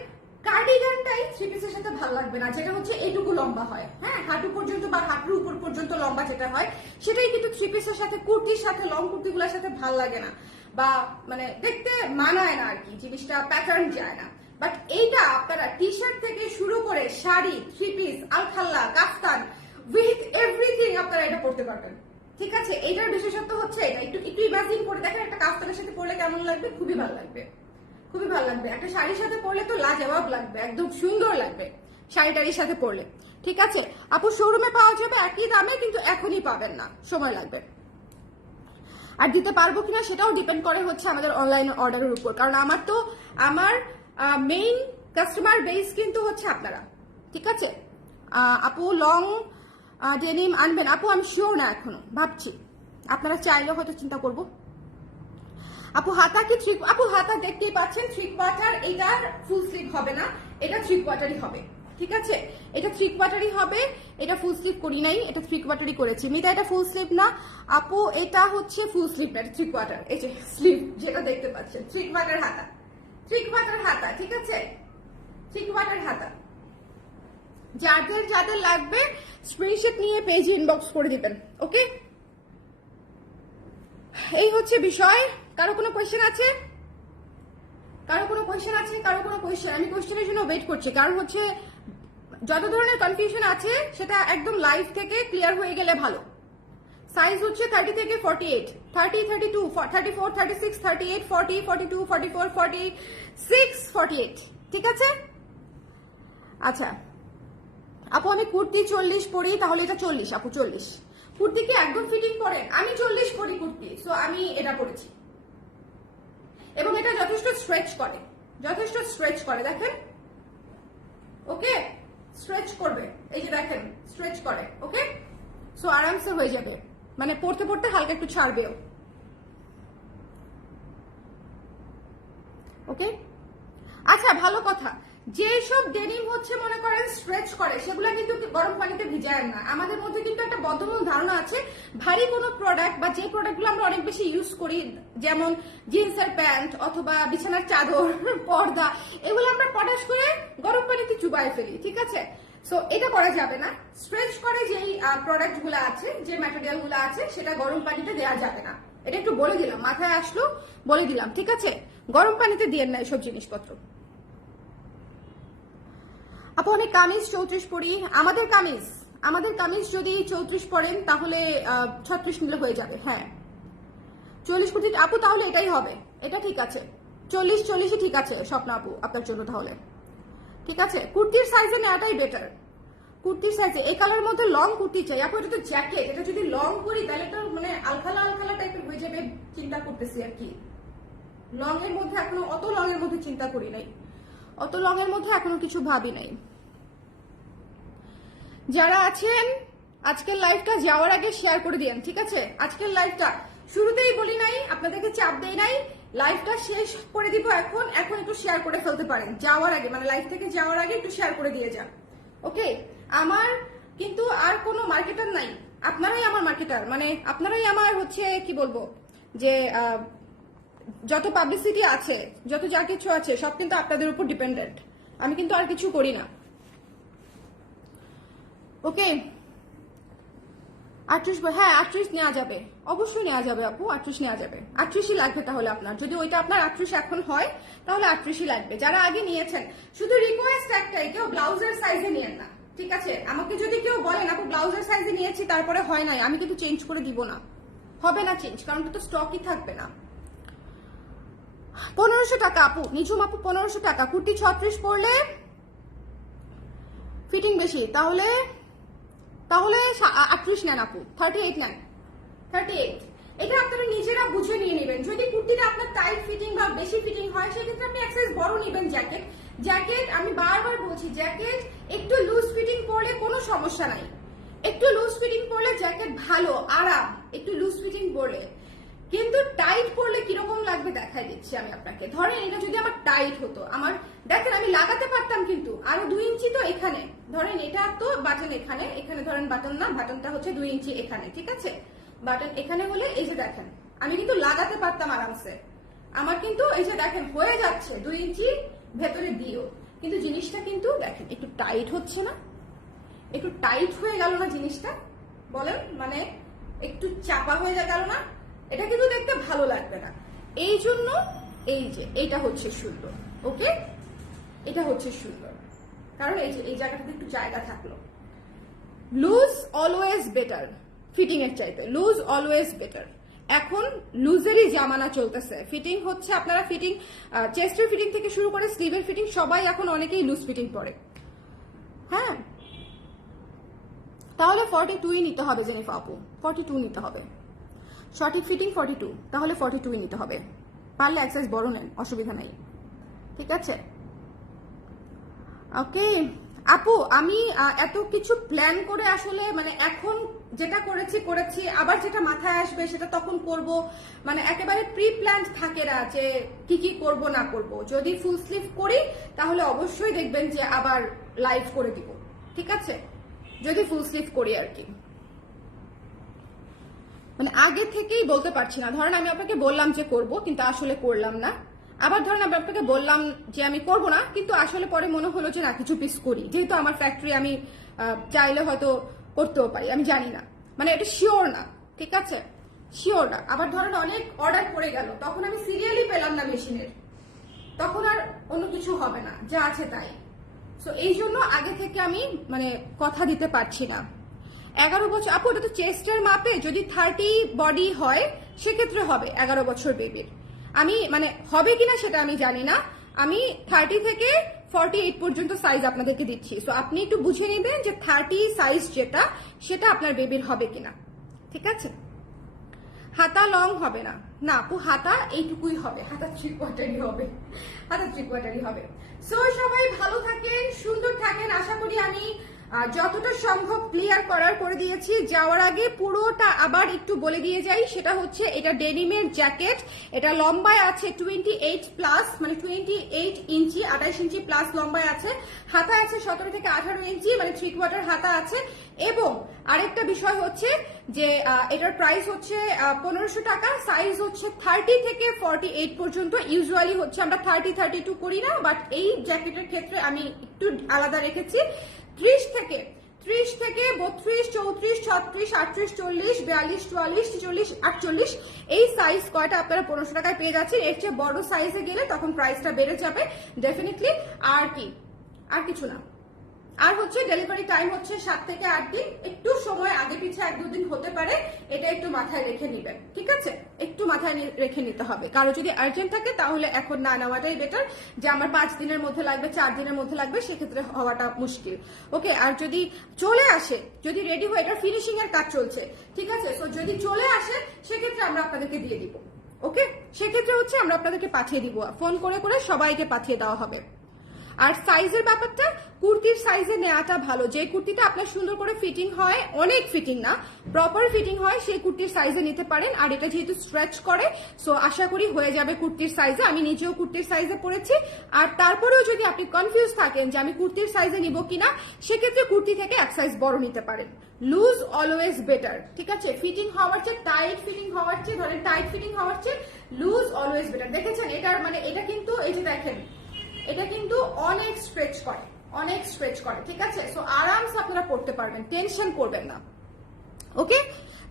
কার্ডিগানটাই 3 পিসের সাথে ভাল লাগবে না, যেটা হচ্ছে এইটুকু লম্বা হয়, হ্যাঁ, হাঁটু পর্যন্ত বা হাঁটুর উপর পর্যন্ত লম্বা যেটা হয়, সেটাই কিন্তু 3 পিসের সাথে, কুর্তির সাথে, লং কুর্তিগুলোর সাথে ভাল লাগে না, বা মানে দেখতে মানায় না আর কি, জিনিসটা প্যাটার্ন যায় না। বাট এইটা আপনারা টি শার্ট থেকে শুরু করে শাড়ি, 3 পিস, আলখাল্লা, কাফতান, উইথ এভরিথিং আপনারা এটা পড়তে পারবেন, ঠিক আছে? এইটার বিশেষত্ব হচ্ছে এটা। একটু একটু ইমাজিন করে দেখেন, একটা কাফতানের সাথে পরলে কেমন লাগবে, খুবই ভালো লাগবে, খুবই ভালো লাগবে। একটা শাড়ির সাথে পরলে তো লাজবাব লাগবে, একদম সুন্দর লাগবে শাড়িটারির সাথে পরলে, ঠিক আছে? আপু শোরুমে পাওয়া যাবে একই দামে, কিন্তু এখনই পাবেন না, সময় লাগবে। আর দিতে পারবো কিনা সেটাও ডিপেন্ড করে হচ্ছে আমাদের অনলাইন অর্ডারের উপর, কারণ আমার মেইন কাস্টমার বেস কিন্তু হচ্ছে আপনারা, ঠিক আছে? আপু লং ডেনিম আনবেন? আপু আমি শিওর না, এখনো ভাবছি, আপনারা চাইলেও হয়তো চিন্তা করবো। আপু হাতা কি আপু হাতা দেখতেই পাচ্ছেন 3 কোয়ার্টার, এটার ফুল স্লিভ হবে না, এটা 3 কোয়ার্টারই হবে, ঠিক আছে? এটা 3 কোয়ার্টারই হবে, এটা ফুল স্লিভ করি নাই, এটা 3 কোয়ার্টারই করেছি। মিতা এটা ফুল স্লিভ না আপু, এটা হচ্ছে ফুল স্লিভ না, এটা 3 কোয়ার্টার। এই যে স্লিভ যেটা দেখতে পাচ্ছেন, 3 কোয়ার্টার হাতা, 3 কোয়ার্টার হাতা, ঠিক আছে? 3 কোয়ার্টার হাতা। যাদের যাদের লাগবে স্ক্রিনশট নিয়ে পেজে ইনবক্স করে দিবেন, ওকে? এই হচ্ছে বিষয়। কারো কোনো কোয়েশ্চেন আছে? কারো কোনো কোয়েশ্চেন আছে? কারো কোনো কোয়েশ্চেন? আমি কোয়েশ্চেনের জন্য ওয়েট করছি, কারণ হচ্ছে যত ধরনের কনফিউশন আছে সেটা একদম লাইভ থেকে ক্লিয়ার হয়ে গেলে ভালো। সাইজ হচ্ছে 30 থেকে 48, 30, 32, 34, 36, 38, 40, 42, 44, 46, 48, ঠিক আছে? আচ্ছা আপু আমি কুর্তি 40 পরি, তাহলে এটা 40 আপু, 40 কুর্তি কি একদম ফিটিং পরেন? আমি 40 পরি কুর্তি, সো আমি এটা পরেছি, এবং এটা যথেষ্ট স্ট্রেচ করে, যথেষ্ট স্ট্রেচ করে, দেখেন, ওকে? স্ট্রেচ করবে, এই যে দেখেন স্ট্রেচ করে, ওকে? সো আরামসে হয়ে যাবে, মানে পড়তে পড়তে হালকা একটু ছাড়বেও, ওকে? আচ্ছা ভালো কথা, যেসব ডেনিম হচ্ছে মনে করেন স্ট্রেচ করে, সেগুলো কিন্তু গরম পানিতে ভিজায় না। আমাদের মধ্যে কিন্তু একটা বদ্ধমূল ধারণা আছে, ভারী কোনো প্রোডাক্ট বা যে প্রোডাক্টগুলো আমরা অনেক বেশি ইউজ করি, যেমন জিন্সের প্যান্ট অথবা বিছানার চাদর, পর্দা, এগুলো আমরা পটাশ করে গরম পানিতে চুবাই ফেলি, ঠিক আছে? সো এটা করা যাবে না। স্ট্রেচ করে যেই প্রোডাক্ট গুলো আছে, যে ম্যাটেরিয়াল গুলো আছে, সেটা গরম পানিতে দেওয়া যাবে না। এটা একটু বলে দিলাম, মাথায় আসলো বলে দিলাম, ঠিক আছে? গরম পানিতে দিয়ে না এসব জিনিসপত্র। আপু অনেক কামিজ 34 পরি, আমাদের কামিজ যদি 34 পরেন তাহলে 36 নিলে হয়ে যাবে। হ্যাঁ 40 কুর্তি আপু, তাহলে এটাই হবে, এটা ঠিক আছে, 40 ঠিক আছে স্বপ্ন আপু আপনার জন্য, তাহলে ঠিক আছে? কুর্তির সাইজে নেওয়াটাই বেটার, কুর্তির সাইজে। এই কালারের মধ্যে লং কুর্তি চাই আপু, এটা তো জ্যাকেট, এটা যদি লং করি তাহলে তো মানে আলখালা টাইপের হয়ে যাবে, চিন্তা করতেছি আর কি। লং এর মধ্যে এখনো, অত লং এর মধ্যে চিন্তা করি নাই, অত লং এর মধ্যে এখনো কিছু ভাবি নাই। যারা আছেন আজকের লাইভটা যাওয়ার আগে শেয়ার করে দিন, ঠিক আছে? আজকের লাইভটা শুরুতেই বলি নাই, আপনাদেরকে চাপ দেই নাই, লাইভটা শেষ করে দিব এখন একটু শেয়ার করে ফেলতে পারেন যাওয়ার আগে, মানে লাইভ থেকে যাওয়ার আগে একটু শেয়ার করে দিয়ে যান, ওকে? আমার কিন্তু আর কোনো মার্কেটার নাই, আপনারাই আমার মার্কেটার, মানে আপনারাই আমার হচ্ছে কি বলবো যে যত পাবলিসিটি আছে, যত যা কিছু আছে সব কিন্তু আপনাদের উপর ডিপেন্ডেন্ট, আমি কিন্তু আর কিছু করি না। ওকে 38, হ্যাঁ 38 নেওয়া যাবে, অবশ্যই নেওয়া যাবে আপু, 38 নেওয়া যাবে। 38ই লাগবে তাহলে আপনার, যদি ওইটা আপনার 38 এখন হয় তাহলে 38ই লাগবে। যারা আগে নিয়েছেন শুধু রিকোয়েস্ট একটাই, কেউ ব্লাউজের সাইজে নিয়েন না, ঠিক আছে? আমাকে যদি কেউ বলেন আপু ব্লাউজের সাইজে নিয়েছি তারপরে হয় নাই, আমি কিন্তু চেঞ্জ করে দিব না, হবে না চেঞ্জ, কারণ তো স্টকই থাকবে না। 1500 টাকা আপু, নিঝুম আপু 1500 টাকা। কুর্তি 36 পরলে ফিটিং বেশি, তাহলে 38 নেন আপু, 38 নেন, 38। এটা আপনারা নিজেরা বুঝে নিয়ে নেবেন। যদি কুর্তিটা আপনার টাইট ফিটিং বা বেশি ফিটিং হয় সেক্ষেত্রে আপনি এক সাইজ বড় নেবেন। জ্যাকেট আমি বারবার বলছি, জ্যাকেট একটু লুজ ফিটিং পরলে কোনো সমস্যা নাই, একটু লুজ ফিটিং পরলে জ্যাকেট ভালো, আরাম, একটু লুজ ফিটিং পরলে। কিন্তু টাইট পরলে কিরকম লাগবে দেখাই দিচ্ছি আমি আপনাকে। ধরেন এটা যদি আমার টাইট হতো, আমার দেখেন আমি লাগাতে পারতাম কিন্তু আরো 2 ইঞ্চি তো এখানে, ধরেন এটা তো বাটন এখানে, এখানে ধরেন বাটন না, বাটনটা হচ্ছে 2 ইঞ্চি এখানে, ঠিক আছে? বাটন এখানে হলে এই যে দেখেন আমি কিন্তু লাগাতে পারতাম আরামসে, আমার কিন্তু এই যে দেখেন হয়ে যাচ্ছে 2 ইঞ্চি ভেতরে দিয়েও, কিন্তু জিনিসটা কিন্তু দেখেন একটু টাইট হচ্ছে না, একটু টাইট হয়ে গেল না জিনিসটা, বলেন মানে একটু চাপা হয়ে গেল না, এটা কিন্তু দেখতে ভালো লাগবে না। এই জন্য এই যে এটা হচ্ছে সুন্দর, ওকে এটা হচ্ছে সুন্দর, কারণ এই যে এই জায়গাটাতে একটু জায়গা থাকলো। লুজ অলওয়েজ বেটার, ফিটিং এর চাইতে লুজ অলওয়েজ বেটার। এখন লুজেরই জামানা চলতেছে, ফিটিং হচ্ছে আপনারা ফিটিং, চেস্টের ফিটিং থেকে শুরু করে স্লিভের ফিটিং সবাই এখন অনেকেই লুজ ফিটিং পরে। হ্যাঁ তাহলে 42ই নিতে হবে জেনিফা আপু, 42 নিতে হবে, সঠিক ফিটিং 42, তাহলে 42ই নিতে হবে। পারলে এক সাইজ বড় নেন, অসুবিধা নাই, ঠিক আছে? ওকে আপু আমি এত কিছু প্ল্যান করে আসলে মানে এখন যেটা করেছি আবার যেটা মাথায় আসবে সেটা তখন করব, মানে একেবারে প্রি প্ল্যান থাকে না যে কি করব না করব। যদি ফুল স্লিভ করি তাহলে অবশ্যই দেখবেন যে আবার লাইভ করে দিব, ঠিক আছে? যদি ফুল স্লিভ করি আর কি, মানে আগে থেকেই বলতে পারছি না। ধরেন আমি আপনাকে বললাম যে করব কিন্তু আসলে করলাম না, আবার ধরেন আমি আপনাকে বললাম যে আমি করব না কিন্তু আসলে পরে মনে হলো যে না কিছু পিস করি, যেহেতু আমার ফ্যাক্টরি আমি চাইলে হয়তো করতেও পারি, আমি জানি না, মানে এটা শিওর না, ঠিক আছে? শিওর না। আবার ধরেন অনেক অর্ডার পড়ে গেল, তখন আমি সিরিয়ালই পেলাম না মেশিনের, তখন আর অন্য কিছু হবে না, যা আছে তাই। সো এই জন্য আগে থেকে আমি মানে কথা দিতে পারছি না। 11 বছর আপু, এটা তো চেস্টের মাপে, যদি 30 বডি হয় সেক্ষেত্রে হবে 11 বছর বেবির। আমি মানে হবে কিনা সেটা আমি জানি না, আমি 30 থেকে 48 পর্যন্ত সাইজ আপনাদেরকে দিচ্ছি। সো আপনি একটু বুঝে নেবেন যে 30 সাইজ যেটা সেটা আপনার বেবির হবে কিনা, ঠিক আছে? হাতা লং হবে না, না আপু হাতা এইটুকুই হবে, হাতা 3/4 হবে, হাতা 3/4 হবে। সো সবাই ভালো থাকেন, সুন্দর থাকেন, আশা করি আমি যতটা সম্ভব ক্লিয়ার করে দিয়েছি। যাওয়ার আগে পুরোটা আবার একটু বলে দিয়ে যাই, সেটা হচ্ছে এটা ডেনিমের জ্যাকেট, এটা লম্বায় আছে 28 প্লাস, মানে 28 ইঞ্চি, 28 ইঞ্চি প্লাস লম্বায় আছে, হাতা আছে 17 থেকে 18 ইঞ্চি, মানে 3/4 হাতা আছে। এবং আরেকটা বিষয় হচ্ছে যে এটার প্রাইস হচ্ছে 1500 টাকা, সাইজ হচ্ছে 30 থেকে 48 পর্যন্ত। ইউজুয়ালি হচ্ছে আমরা 30-32 করি না, বাট এই জ্যাকেটের ক্ষেত্রে আমি একটু আলাদা রেখেছি। 30 থেকে 32, 33, 34, 36, 38, 40, 42, 44, 46, 48 এই সাইজ কয়টা আপনারা 1500 টাকায় পেয়ে যাচ্ছেন। এর চেয়ে বড় সাইজে গেলে তখন প্রাইসটা বেড়ে যাবে ডেফিনেটলি। আর কি, আর কিছু না। আর হচ্ছে ডেলিভারি টাইম হচ্ছে 7 থেকে 8 দিন, একটু সময় আগে পিছে 1-2 দিন হতে পারে, এটা একটু মাথায় রেখে নিবেন, ঠিক আছে? একটু মাথায় রেখে নিতে হবে। কারো যদি আর্জেন্ট থাকে তাহলে এখন না নেওয়াটাই বেটার, যে আমার 5 দিনের মধ্যে লাগবে, 4 দিনের মধ্যে লাগবে, সেক্ষেত্রে হওয়াটা মুশকিল। ওকে, আর যদি চলে আসে, যদি রেডি হয়ে, এটা ফিনিশিং এর কাজ চলছে, ঠিক আছে? সো যদি চলে আসে সেক্ষেত্রে আমরা আপনাদেরকে দিয়ে দিব, ওকে? সেক্ষেত্রে হচ্ছে আমরা আপনাদেরকে পাঠিয়ে দিব, ফোন করে করে সবাইকে পাঠিয়ে দেওয়া হবে। আর সাইজের ব্যাপারটা কুর্তির সাইজে নেওয়াটা ভালো, যে কুর্তিটা আপনার সুন্দর করে ফিটিং হয়, অনেক ফিটিং না, প্রপার ফিটিং হয়, সেই কুর্তির সাইজে নিতে পারেন। আর এটা যেহেতু স্ট্রেচ করে, সো আশা করি হয়ে যাবে কুর্তির সাইজে। আমি নিজেও কুর্তির সাইজে পরেছি। আর তারপরেও যদি আপনি কনফিউজ থাকেন যে আমি কুর্তির সাইজে নিব কিনা, সেক্ষেত্রে কুর্তি থেকে এক সাইজ বড় নিতে পারেন। লুজ অলওয়েজ বেটার, ঠিক আছে? ফিটিং হওয়ার চেয়ে, টাইট ফিটিং হওয়ার চেয়ে, ধরেন টাইট ফিটিং হওয়ার চেয়ে লুজ অলওয়েজ বেটার। দেখেছেন এটার মানে, এটা কিন্তু এই যে দেখেন, এটা কিন্তু অনেক স্ট্রেচ করে, অনেক স্ট্রেচ করে, ঠিক আছে? সো আরামসে আপনারা পড়তে পারবেন, টেনশন করবেন না। ওকে,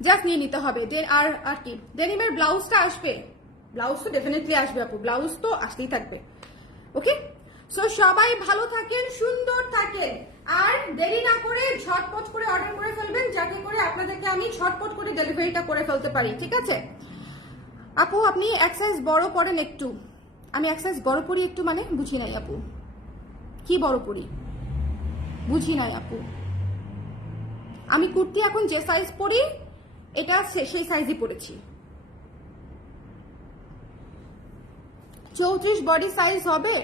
জাস্ট নিয়ে নিতে হবে। আর আর কি ডেনিমের ব্লাউজটা আসবে, ব্লাউজ তো ডেফিনেটলি আসবে আপু, ব্লাউজ তো আসতেই থাকবে। ওকে, সো সবাই ভালো থাকেন, সুন্দর থাকেন, আর দেরি না করে ঝটপট করে অর্ডার করে ফেলবেন, যাতে করে আপনাদেরকে আমি ঝটপট করে ডেলিভারিটা করে ফেলতে পারি, ঠিক আছে? আপু আপনি এক সাইজ বড় পড়েন একটু। আমি এক সাইজ বড় পড়ি একটু মানে বুঝি নাই আপু, কি বড় পড়ি বুঝি নাই আপু। আমি কুর্তি এখন যে সাইজ পরি, এটা সেই সাইজই পরেছি। 34 বডি সাইজ হবে।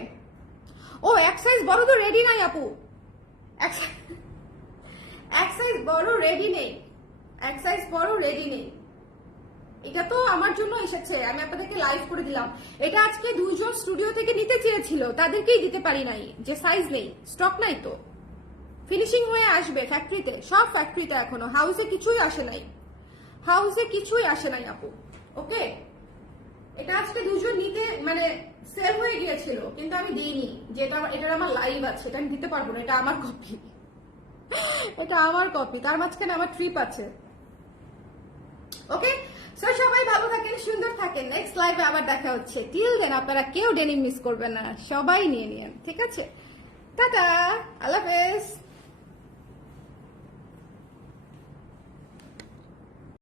ও এক সাইজ বড় তো রেডি নাই আপু, এক সাইজ বড় রেডি নেই, এক সাইজ বড় রেডি নেই। এটা তো আমার জন্য এসেছে, আমি আপনাদেরকে লাইভ করে দিলাম। এটা আজকে দুইজন স্টুডিও থেকে নিতে চেয়েছিল, তাদেরকেই দিতে পারি নাই, যে সাইজ নেই, স্টক নাই তো। ফিনিশিং হয়ে আসবে ফ্যাক্টরিতে, সব ফ্যাক্টরিতে এখনো, হাউসে কিছুই আসে নাই, হাউসে কিছুই আসে নাই আপু। ওকে, এটা আজকে দুজন নিতে মানে সেল হয়ে গিয়েছিল, কিন্তু আমি দিইনি, যেটা এটার আমার লাইভ আছে, এটা আমি দিতে পারবো না, এটা আমার কপি, এটা আমার কপি, তার মাঝখানে আমার ট্রিপ আছে। ওকে, সো সবাই ভালো থাকেন, সুন্দর থাকেন, নেক্সট লাইভে আবার দেখা হচ্ছে। টিল দেন আপনারা কেউ ডেনিম মিস করবেন না, সবাই নিয়ে নিন, ঠিক আছে? টাটা, আল্লাহ হাফেজ।